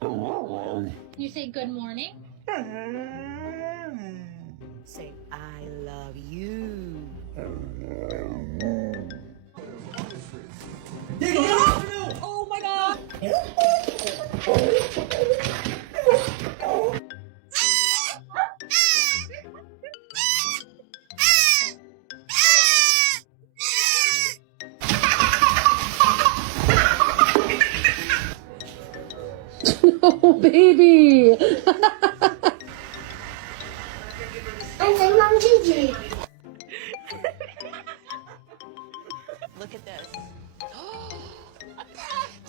You say good morning? Say, I love you. Oh my god! Oh, baby. Andaj, mam Gigi. Look at this. A pet!